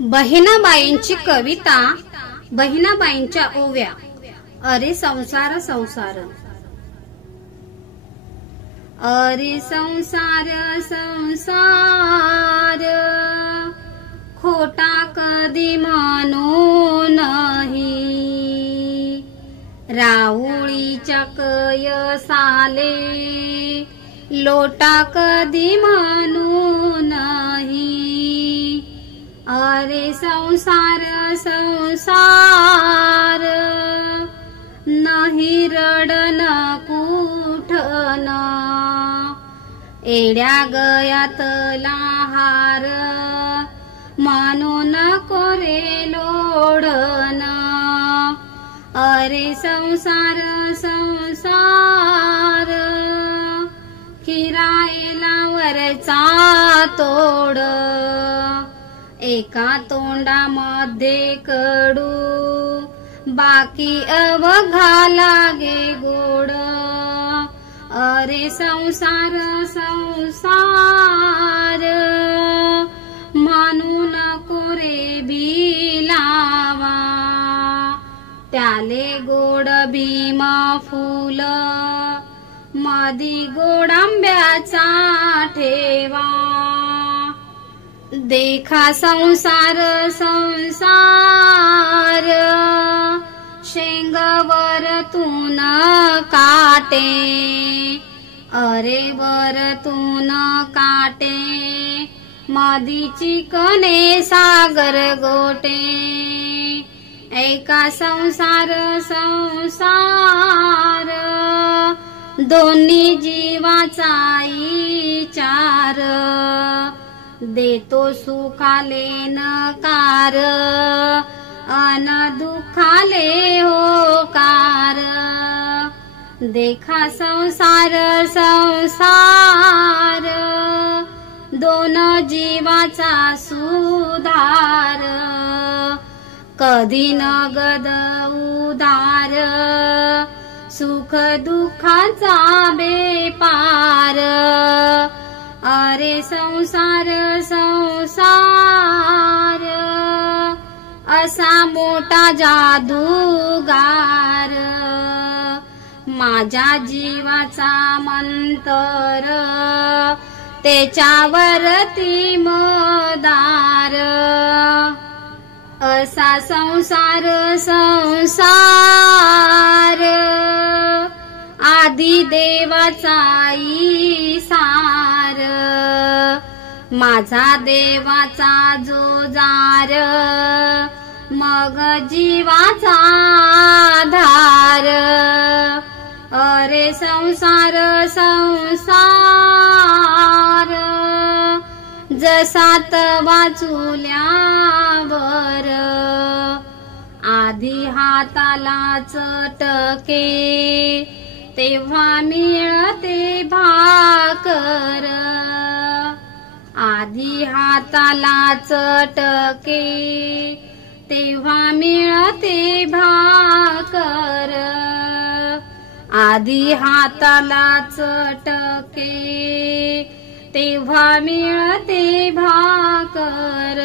बहिणाबाईंची कविता, बहिणाबाईंच्या ओव्या. अरे संसार संसार. अरे संसार संसार, खोटा कधी म्हणू नाही. राऊळीच्या कयसाले, लोटा कधी म्हणू नाही. अरे संसार संसार, नाही रडन कुठन. एड्या गयातला हार, म्हणून कोरे लोढन. अरे संसार संसार, किरायला वरचा तोड. एका तोंडामध्ये कडू, बाकी अवघा लागे गोड. अरे संसार संसार, म्हणून कोरे भी लावा. त्याले गोड भीम फूल, मधी गोड आंब्याचा ठेवा. देखा संसार संसार, शेंगवर तून काटे. अरे वरतून काटे, मधी चिकने सागर गोटे. एका संसार संसार, दोन्ही जीवाचा विचार. देतो सुखाले नकार, अन दुखाले होकार. देखा संसार संसार, दोन जीवाचा सुधार. कधी नगद उधार, सुख दुःखाचा बेपार. अरे संसार संसार, असा मोठा जादूगार. माझ्या जीवाचा मंतर, त्याच्यावरती मदार. असा संसार संसार, आदि देवाचा ईसार. माझा देवाचा जो जार, मग जीवाचा आधार. अरे संसार संसार, जसा तवा चुल्यावर. आधी हाताला चटके, तेव्हा मिळते भाकर. आधी हाताला चटके, तेव्हा मिळते भाकर. आधी हाताला चटके, तेव्हा मिळते भाकर.